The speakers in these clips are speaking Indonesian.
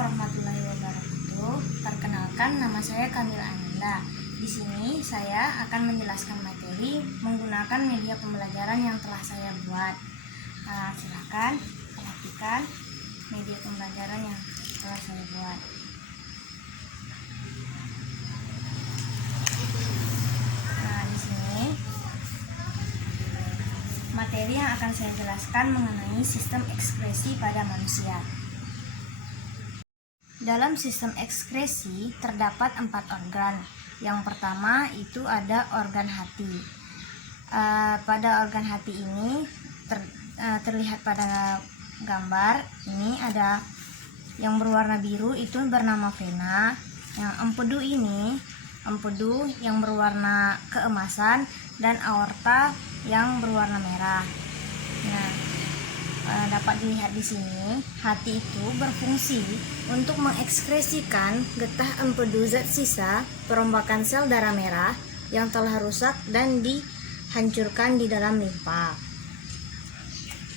warahmatullahi wabarakatuh. Perkenalkan, nama saya Kamila Ananda. Di sini saya akan menjelaskan materi menggunakan media pembelajaran yang telah saya buat. Silakan perhatikan media pembelajaran yang telah saya buat. Di sini materi yang akan saya jelaskan mengenai sistem ekskresi pada manusia. Dalam sistem ekskresi terdapat 4 organ. Yang pertama itu ada organ hati. Pada organ hati ini terlihat pada gambar ini ada yang berwarna biru itu bernama vena. Yang empedu yang berwarna keemasan, dan aorta yang berwarna merah. Dapat dilihat di sini, hati itu berfungsi untuk mengekskresikan getah empedu zat sisa perombakan sel darah merah yang telah rusak dan dihancurkan di dalam limpa.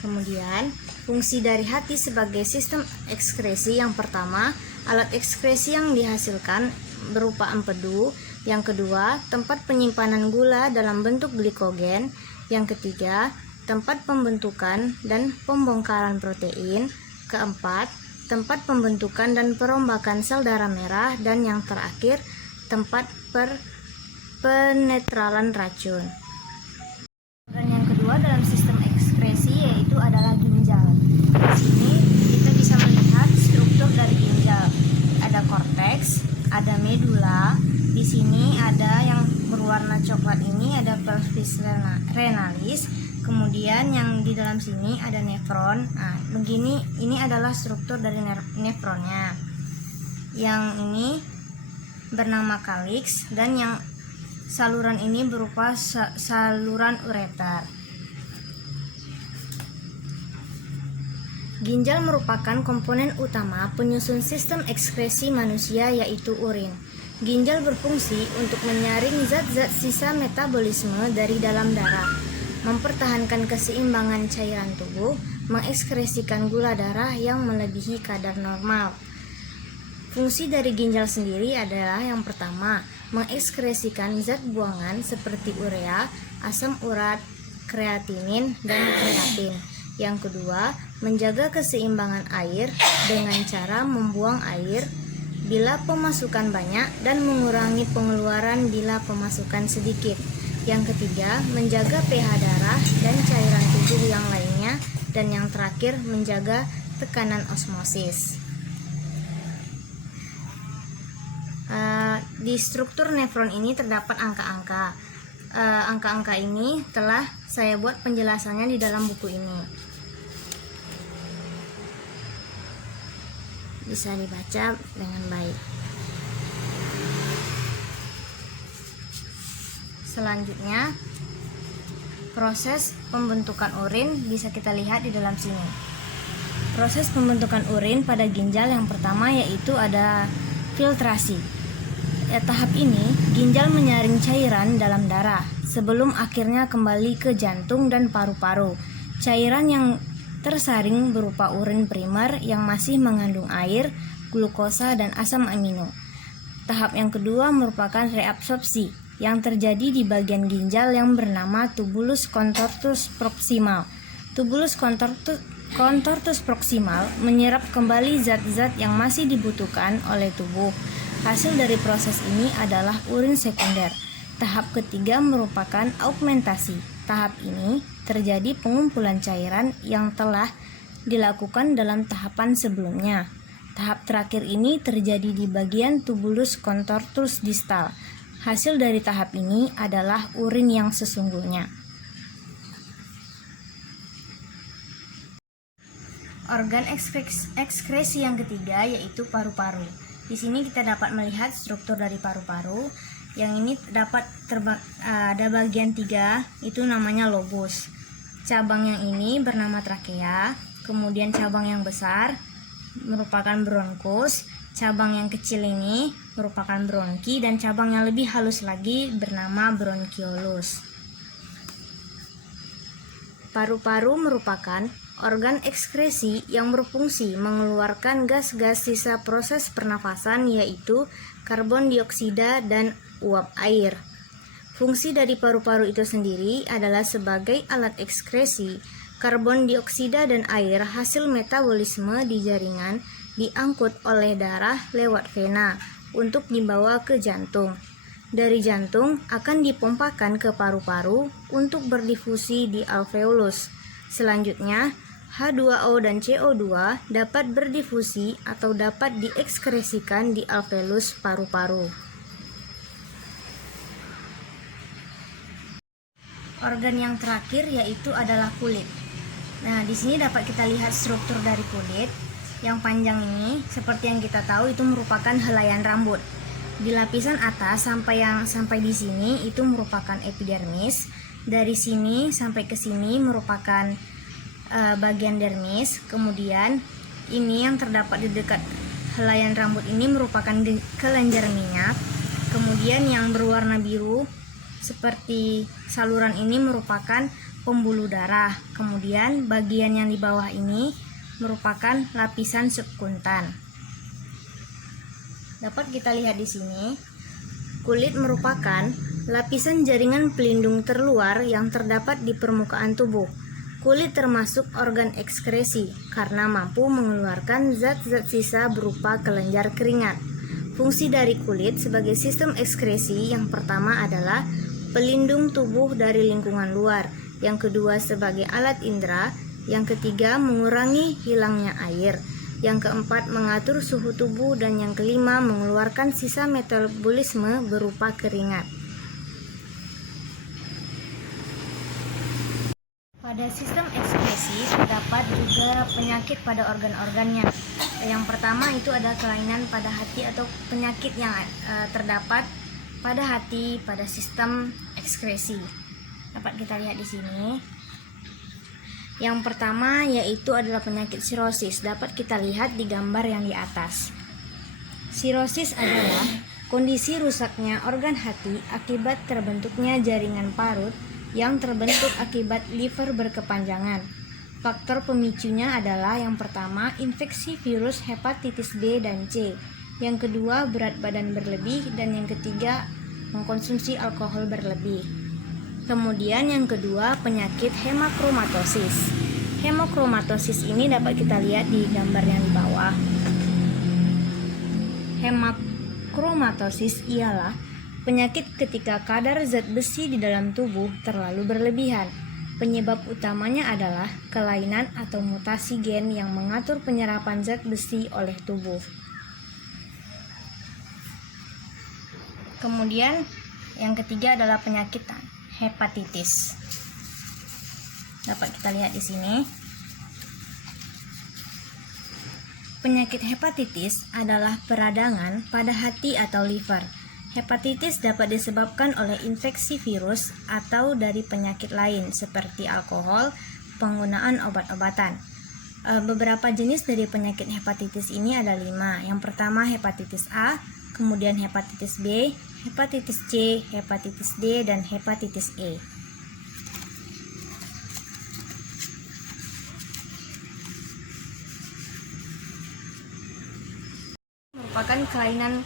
Kemudian, fungsi dari hati sebagai sistem ekskresi yang pertama, alat ekskresi yang dihasilkan berupa empedu. Yang kedua, tempat penyimpanan gula dalam bentuk glikogen. Yang ketiga, tempat pembentukan dan pembongkaran protein. Keempat, tempat pembentukan dan perombakan sel darah merah. Dan yang terakhir, tempat penetralan racun. Dan yang kedua dalam sistem ekskresi yaitu adalah ginjal. Di sini kita bisa melihat struktur dari ginjal. Ada korteks, ada medula. Di sini ada yang berwarna coklat ini ada pelvis renalis. Kemudian yang di dalam sini ada nefron. Begini, ini adalah struktur dari nefronnya. Yang ini bernama kaliks, dan yang saluran ini berupa saluran ureter. Ginjal merupakan komponen utama penyusun sistem ekskresi manusia, yaitu urin. Ginjal berfungsi untuk menyaring zat-zat sisa metabolisme dari dalam darah, mempertahankan keseimbangan cairan tubuh, mengekskresikan gula darah yang melebihi kadar normal. Fungsi dari ginjal sendiri adalah yang pertama, mengekskresikan zat buangan seperti urea, asam urat, kreatinin, dan kreatin. Yang kedua, menjaga keseimbangan air dengan cara membuang air bila pemasukan banyak dan mengurangi pengeluaran bila pemasukan sedikit. Yang ketiga, menjaga pH darah dan cairan tubuh yang lainnya. Dan yang terakhir, menjaga tekanan osmosis. Di struktur nefron ini terdapat angka-angka. Angka-angka ini telah saya buat penjelasannya di dalam buku ini. Bisa dibaca dengan baik. Selanjutnya, proses pembentukan urin bisa kita lihat di dalam sini. Proses pembentukan urin pada ginjal yang pertama yaitu ada filtrasi. Tahap ini, ginjal menyaring cairan dalam darah sebelum akhirnya kembali ke jantung dan paru-paru. Cairan yang tersaring berupa urin primer yang masih mengandung air, glukosa, dan asam amino. Tahap yang kedua merupakan reabsorpsi yang terjadi di bagian ginjal yang bernama tubulus contortus proximal. Tubulus contortus proximal menyerap kembali zat-zat yang masih dibutuhkan oleh tubuh. Hasil dari proses ini adalah urin sekunder. Tahap ketiga merupakan augmentasi. Tahap ini terjadi pengumpulan cairan yang telah dilakukan dalam tahapan sebelumnya. Tahap terakhir ini terjadi di bagian tubulus contortus distal. Hasil dari tahap ini adalah urin yang sesungguhnya. Organ ekskresi yang ketiga yaitu paru-paru. Di sini kita dapat melihat struktur dari paru-paru. Yang ini ada bagian 3, itu namanya lobus. Cabang yang ini bernama trakea, kemudian cabang yang besar merupakan bronkus, cabang yang kecil ini merupakan bronki, dan cabang yang lebih halus lagi bernama bronkiolus. Paru-paru merupakan organ ekskresi yang berfungsi mengeluarkan gas-gas sisa proses pernafasan, yaitu karbon dioksida dan uap air. Fungsi dari paru-paru itu sendiri adalah sebagai alat ekskresi. Karbon dioksida dan air hasil metabolisme di jaringan diangkut oleh darah lewat vena untuk dibawa ke jantung. Dari jantung akan dipompakan ke paru-paru untuk berdifusi di alveolus. Selanjutnya, H2O dan CO2 dapat berdifusi atau dapat diekskresikan di alveolus paru-paru. Organ yang terakhir yaitu adalah kulit. Nah, di sini dapat kita lihat struktur dari kulit. Yang panjang ini, seperti yang kita tahu, itu merupakan helaian rambut. Di lapisan atas sampai di sini itu merupakan epidermis. Dari sini sampai ke sini merupakan bagian dermis. Kemudian ini yang terdapat di dekat helaian rambut ini merupakan kelenjar minyak. Kemudian yang berwarna biru seperti saluran ini merupakan pembuluh darah. Kemudian bagian yang di bawah ini merupakan lapisan subkuntan. Dapat kita lihat di sini, kulit merupakan lapisan jaringan pelindung terluar yang terdapat di permukaan tubuh. Kulit termasuk organ ekskresi karena mampu mengeluarkan zat-zat sisa berupa kelenjar keringat. Fungsi dari kulit sebagai sistem ekskresi yang pertama adalah pelindung tubuh dari lingkungan luar, yang kedua sebagai alat indera, yang ketiga mengurangi hilangnya air, yang keempat mengatur suhu tubuh, dan yang kelima mengeluarkan sisa metabolisme berupa keringat. Pada sistem ekskresi terdapat juga penyakit pada organ-organnya. Yang pertama itu ada kelainan pada hati atau penyakit yang terdapat pada hati pada sistem ekskresi. Dapat kita lihat di sini. Yang pertama yaitu adalah penyakit sirosis. Dapat kita lihat di gambar yang di atas. Sirosis adalah kondisi rusaknya organ hati akibat terbentuknya jaringan parut yang terbentuk akibat liver berkepanjangan. Faktor pemicunya adalah yang pertama infeksi virus hepatitis B dan C. Yang kedua, berat badan berlebih, dan yang ketiga, mengkonsumsi alkohol berlebih. Kemudian yang kedua, penyakit hemakromatosis. Hemakromatosis ini dapat kita lihat di gambar yang di bawah. Hemakromatosis ialah penyakit ketika kadar zat besi di dalam tubuh terlalu berlebihan. Penyebab utamanya adalah kelainan atau mutasi gen yang mengatur penyerapan zat besi oleh tubuh. Kemudian yang ketiga adalah penyakit hepatitis. Dapat kita lihat di sini. Penyakit hepatitis adalah peradangan pada hati atau liver. Hepatitis dapat disebabkan oleh infeksi virus atau dari penyakit lain seperti alkohol, penggunaan obat-obatan. Beberapa jenis dari penyakit hepatitis ini ada 5. Yang pertama hepatitis A, kemudian hepatitis B, hepatitis C, hepatitis D, dan hepatitis E. Merupakan kelainan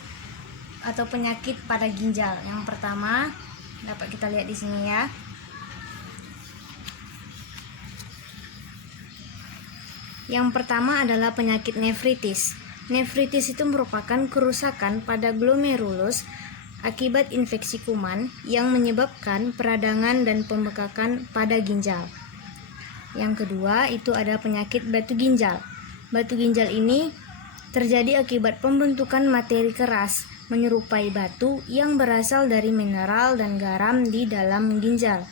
atau penyakit pada ginjal. Yang pertama dapat kita lihat di sini ya. Yang pertama adalah penyakit nefritis. Nefritis itu merupakan kerusakan pada glomerulus akibat infeksi kuman yang menyebabkan peradangan dan pembekakan pada ginjal. Yang kedua itu ada penyakit batu ginjal. Batu ginjal ini terjadi akibat pembentukan materi keras menyerupai batu yang berasal dari mineral dan garam di dalam ginjal.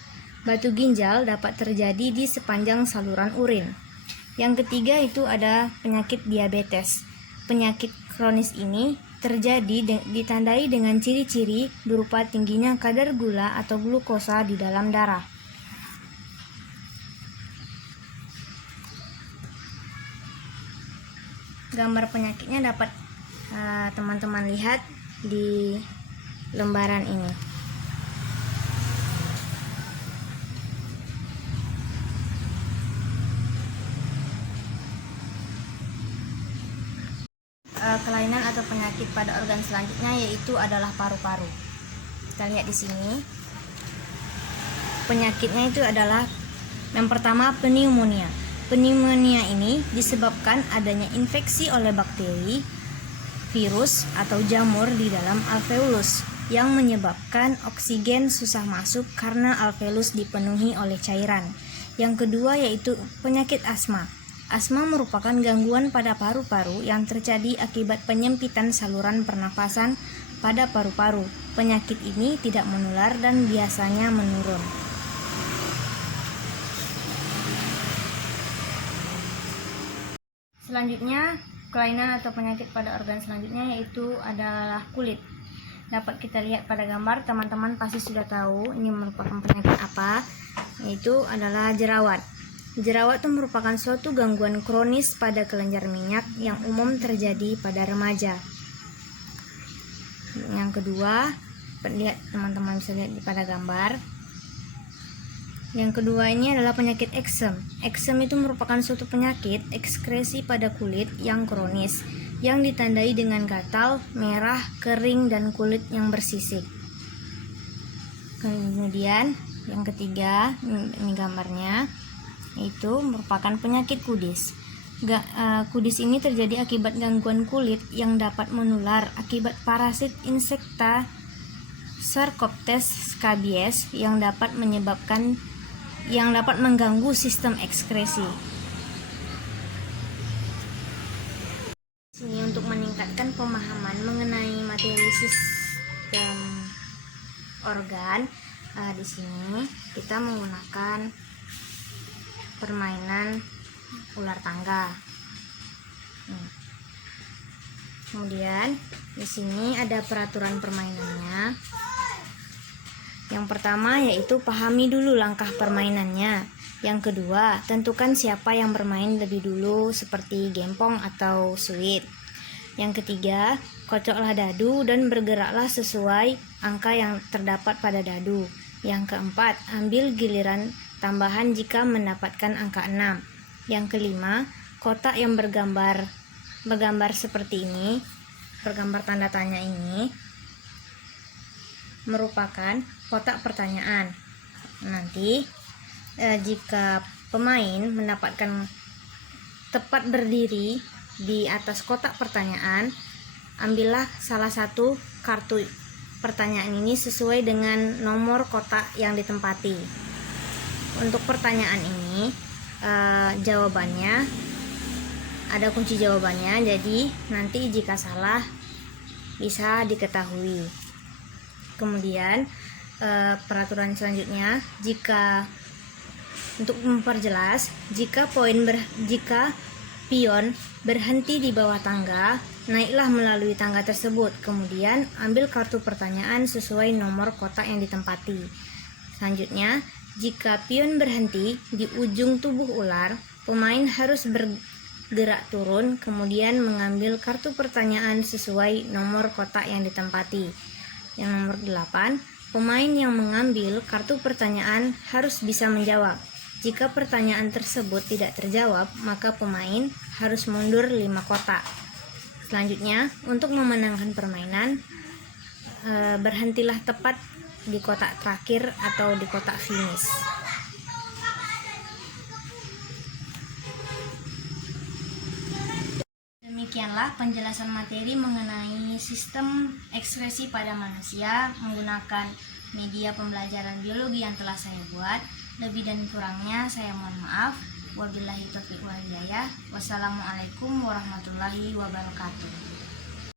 Batu ginjal dapat terjadi di sepanjang saluran urin. Yang ketiga itu ada penyakit diabetes. Penyakit kronis ini terjadi ditandai dengan ciri-ciri berupa tingginya kadar gula atau glukosa di dalam darah. Gambar penyakitnya dapat teman-teman lihat di lembaran ini. kelainan atau penyakit pada organ selanjutnya, yaitu adalah paru-paru. Kita lihat di sini. Penyakitnya itu adalah yang pertama pneumonia. Pneumonia ini disebabkan adanya infeksi oleh bakteri, virus atau jamur di dalam alveolus yang menyebabkan oksigen susah masuk karena alveolus dipenuhi oleh cairan. Yang kedua yaitu penyakit asma. Asma merupakan gangguan pada paru-paru yang terjadi akibat penyempitan saluran pernafasan pada paru-paru. Penyakit ini tidak menular dan biasanya menurun. Selanjutnya, kelainan atau penyakit pada organ selanjutnya yaitu adalah kulit. Dapat kita lihat pada gambar, teman-teman pasti sudah tahu ini merupakan penyakit apa, yaitu adalah jerawat. Jerawat itu merupakan suatu gangguan kronis pada kelenjar minyak yang umum terjadi pada remaja. Yang kedua, lihat teman-teman bisa lihat pada gambar. Yang kedua ini adalah penyakit eksem. Eksem itu merupakan suatu penyakit ekskresi pada kulit yang kronis yang ditandai dengan gatal, merah, kering, dan kulit yang bersisik. Kemudian yang ketiga, ini gambarnya, itu merupakan penyakit kudis. Kudis ini terjadi akibat gangguan kulit yang dapat menular akibat parasit insekta Sarcoptes scabies yang dapat mengganggu sistem ekskresi. Sini untuk meningkatkan pemahaman mengenai materi sistem organ, di sini kita menggunakan permainan ular tangga. Kemudian di sini ada peraturan permainannya. Yang pertama yaitu pahami dulu langkah permainannya. Yang kedua, tentukan siapa yang bermain lebih dulu seperti gempong atau suit. Yang ketiga, kocoklah dadu dan bergeraklah sesuai angka yang terdapat pada dadu. Yang keempat, ambil giliran tambahan jika mendapatkan angka 6. Yang kelima, kotak yang bergambar seperti ini, bergambar tanda tanya ini, merupakan kotak pertanyaan. Nanti jika pemain mendapatkan tepat berdiri di atas kotak pertanyaan, ambillah salah satu kartu pertanyaan ini sesuai dengan nomor kotak yang ditempati. Untuk pertanyaan ini jawabannya ada kunci jawabannya, jadi nanti jika salah bisa diketahui. Kemudian peraturan selanjutnya, untuk memperjelas, jika pion berhenti di bawah tangga, naiklah melalui tangga tersebut. Kemudian ambil kartu pertanyaan sesuai nomor kotak yang ditempati. Selanjutnya, jika pion berhenti di ujung tubuh ular, pemain harus bergerak turun, kemudian mengambil kartu pertanyaan sesuai nomor kotak yang ditempati. Yang nomor 8, pemain yang mengambil kartu pertanyaan harus bisa menjawab. Jika pertanyaan tersebut tidak terjawab, maka pemain harus mundur 5 kotak. Selanjutnya, untuk memenangkan permainan, berhentilah tepat di kotak terakhir atau di kotak finish. Demikianlah penjelasan materi mengenai sistem ekskresi pada manusia menggunakan media pembelajaran biologi yang telah saya buat. Lebih dan kurangnya saya mohon maaf. Wabillahi taufiq wal hidayah. Wassalamualaikum warahmatullahi wabarakatuh.